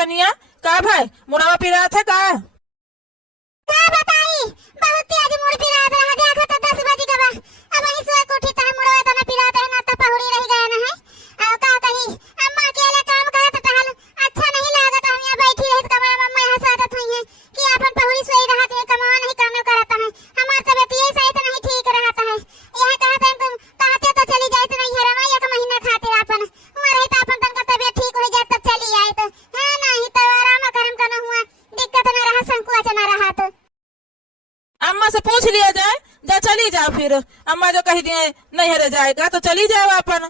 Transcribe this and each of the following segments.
कनिया का भाई मुड़ावा पिरा था का बताई बहुत तेज मुड़ पिरा रहा देखा तो 10 बजे के बाद अब वही सोए कोठी ता मुड़वा तना पिरा है ना तो पहुड़ी रह गया ना है और का कही अम्मा अकेले काम करत टहल अच्छा नहीं लागत हम यहां बैठी रही कमरा में अम्मा हंसात हुई है कि अपन पहुड़ी सोई रहत है कमा नहीं काम करता है हमार तबीयत ये सही तो नहीं ठीक रहता है यह कहते हैं तुम कहते तो चली जाए तो नहीं है रमा एक महीना खातिर अपन हुआ रही तो अपन तन का तबीयत ठीक हो जाए तब चली आए तो है नहीं तो आराम करम करना हुआ दिक्कत ना रहा संकोच ना रहा तो अम्मा से पूछ लिया जाए जा चली जाओ फिर अम्मा जो कही दिए नहीं हरे जाएगा तो चली जाओ अपन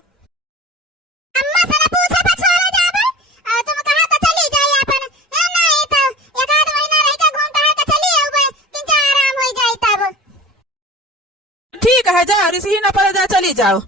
अम्मा से ना पूछे पर छोड़ जाबे और तुम कहा तो चली जाए अपन है नहीं तो एक आध महीना रह के घूम टहल के चली आऊबे किंचा आराम हो जाए तब ठीक है जा ऋषि ना पर जा चली जाओ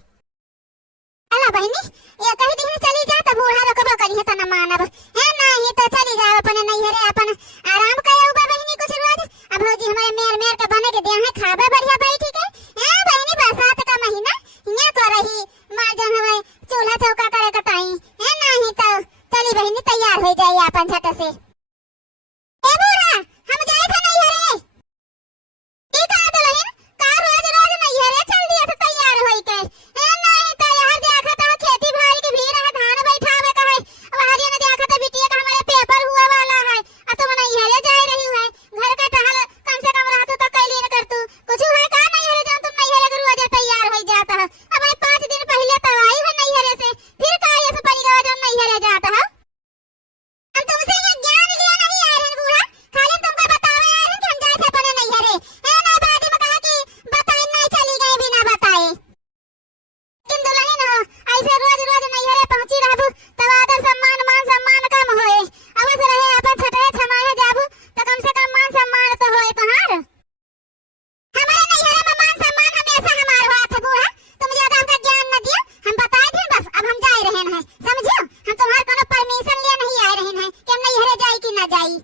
अला बहनी ये कही दिन चली जा तो बूढ़ा रोकबो करी है त न मानब है नहीं तो चली जाओ अपन नहीं हरे अपन आराम करे उबे बहनी कुछ रोज अब भौजी हमारे मेर मेर के बने के दे है खाबे बढ़िया बैठी के है बहनी बरसात का महीना हिया को रही मां जन हवे चूल्हा चौका करे कटाई है नहीं तो चली बहनी तैयार हो जाए अपन झट से ए बूढ़ा हम जाए थे नहीं हरे ई का दुल्हन का रोज रोज नहीं हरे चल दिया तो तैयार होई के है नहीं तो यार देखा तो खेती भाई की भीड़ है धान बैठावे का है अब हरिया ने देखा तो बिटिया का हमारे पेपर हुआ वाला है आ तुम नहीं हरे जा रही है घर का टहल कम से कम रहतू तो कैली न करतू कुछ है का नहीं हरे जो तुम नहीं हरे के रोज तैयार हो जाता है अब 5 दिन पहले तो आई है नहीं हरे से फिर का ये सब परिवार जो नहीं हरे जाता है हम तुमसे ये ज्ञान लिया नहीं आए हैं बूढ़ा खाली तुमको बतावे आए हैं कि हम जाए थे अपने नहीं हरे है ना बाद में कहा कि बताए नहीं चली गई बिना बताए इन दुल्हन हो ऐसे रोज रोज नहीं हरे पहुंची रहबू तब आदर सम्मान मान सम्मान कम होए अवश्य रहे अपन छठे छमाहे जाबू तो कम से कम मान सम्मान तो होए तोहार हमारे नहीं हरे में मान सम्मान हमेशा हमार हुआ था बूढ़ा तुम ज्यादा हमका ज्ञान न दियो हम बताए थे बस अब हम जा रहे हैं समझो हम तुम्हार कोनो परमिशन लिए नहीं आ रहे हैं कि हम नहीं हरे जाई कि ना जाई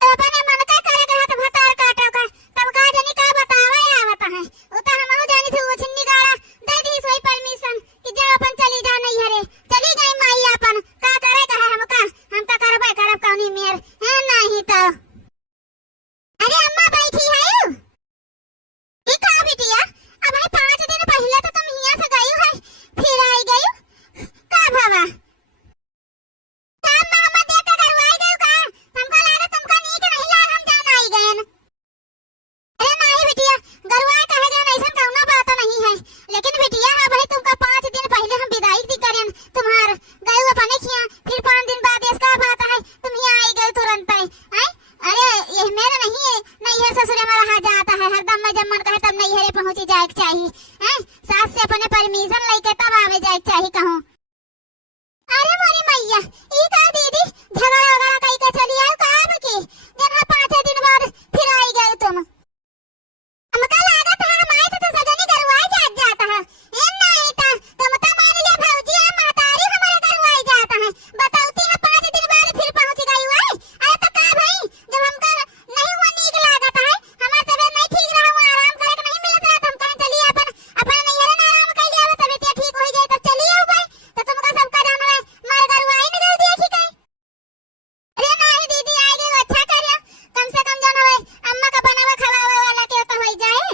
तो अपने मन का करे के हाथ भतार काटो का तब का जनी का बतावे आवत है उता हम जानी थी वो छिन्नी गाड़ा दे दी सोई परमिशन कि जा अपन चली जा नहीं हरे चली गई माई अपन का करे का है हम का करबे करब कौनी मेर है नहीं तो अरे अम्मा बैठी है यू ई का बिटिया अब 5 दिन पहले तो तुम हिया से गई है फिर आई गई का भावा काम मोहम्मद देख के करवाई गई का हमको लगा तुमको नीक नहीं लाग हम जान आई गए अरे नहीं बिटिया गरवाए कहे गए ऐसा कौनो बात नहीं है लेकिन बिटिया अब है तुमको 5 दिन पहले हम विदाई दी करें तुम्हार गए अपने किया फिर 5 दिन बाद इसका बात है तुम ही आई गए तुरंत है अरे ये मेरा नहीं है ससुर में रहा जाता है हरदम में जब मन करे तब नहीं हरे पहुंची जाए चाहिए हैं सास से अपने परमिशन लेके तब आवे जाए चाहिए कहूं अरे मोरी मैया ई का दीदी झगड़ा वगड़ा कई के चली आयो काब की जब 5 दिन बाद फिर आई गए तुम हमका लागत है हम आए तो सजनी करवाई जाता है ए नहीं तो तुम तो मान लिया भौजी है मातारी हमारे करवाई जाता है बताऊती है 5 दिन बाद फिर पहुंच गई है अरे तो का भाई जब हमका नहीं हुआ नीक लागत है हमार तबीयत नहीं ठीक रहा हुआ आराम करे के नहीं मिलत रहा हम कहीं चली अपन नहीं हरे ना आराम कर लिया तबीयत ठीक हो जाए तब चली आओ भाई तो तुमका सबका जाना है मार करवाई निकल दिया ठीक है अरे नहीं दीदी आई गई अच्छा करियो कम से कम जाना है अम्मा का बनावा खवावा वाला के तो हो जाए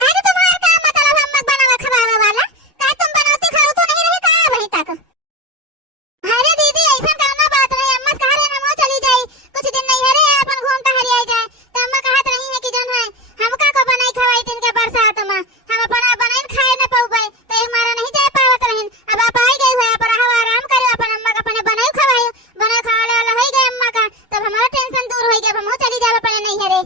अरे तुम्हारा क्या मतलब अम्मा बनावा खवावा वाला का तुम बनाते खाओ तो नहीं रहे का भाई तक अरे दीदी ऐसा करना बात नहीं अम्मा कह रहे ना वो चली जाए कुछ दिन नहीं हरे अपन घूम टहल आई जाए तो अम्मा कहत रही है कि जन है हमका को बनाई खवाई दिन के बरसात में हम अपना बनाई खाए न पाऊबे तो एक मारा नहीं जा पावत रहिन अब आप आई गई हो पर आराम करे अपन अम्मा का अपने बनाई खवाई बना खाने वाला हो गए अम्मा का तब हमारा टेंशन दूर हो गया हम चली जाए अपने नहीं हरे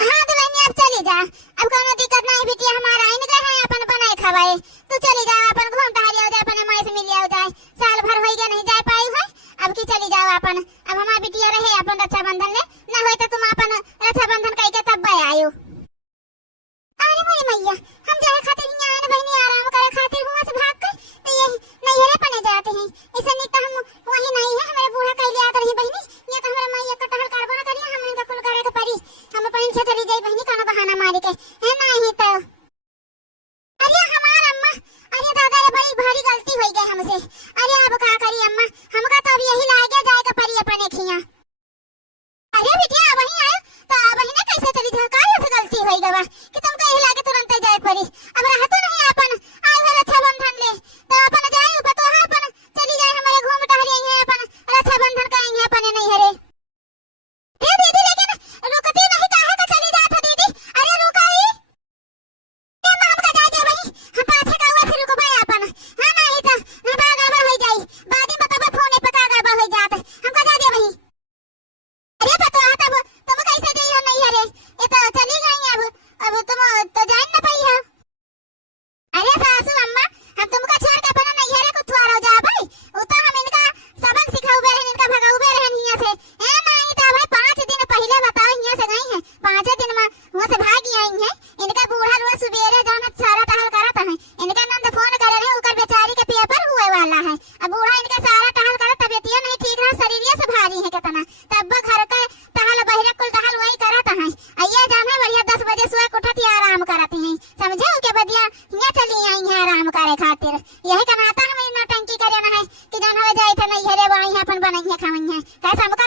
हां दुल्हन अब चली जा अब कोनो दिक्कत नहीं बिटिया हमारा आइन गए हैं अपन बनाई खवाई तू चली जा अपन घूम टहल आओ जाए अपने माई से मिल आओ जाए साल भर हो गया नहीं जा पाई है अब की चली जाओ अपन अब हमारा बिटिया रहे अपन रक्षाबंधन में ना होए तो तुम अपन रक्षाबंधन कई के तब आयो अरे मोरी मैया हम जाए खातिर हिया आने बहनी आराम करे खातिर हुआ से भाग कर तो ये नहीं हरे पने जाते हैं ऐसा नहीं तो हम वही नहीं है हमारे बूढ़ा कहले आत रही बहनी ये तो हमारा मैया का टहल करबो ना करिए हम इनका कुल करे के परी हम अपन से चली जाई बहनी काना बहाना मार के है नहीं तो अरे हमार अम्मा अरे दादा रे भाई भारी गलती हो गई हमसे अरे अब का करी अम्मा यही कमाता हमें नौटंकी करे ना है कि जौन हवे जाए थे नहीं हरे वहीं अपन बनई है खावई है कैसे हम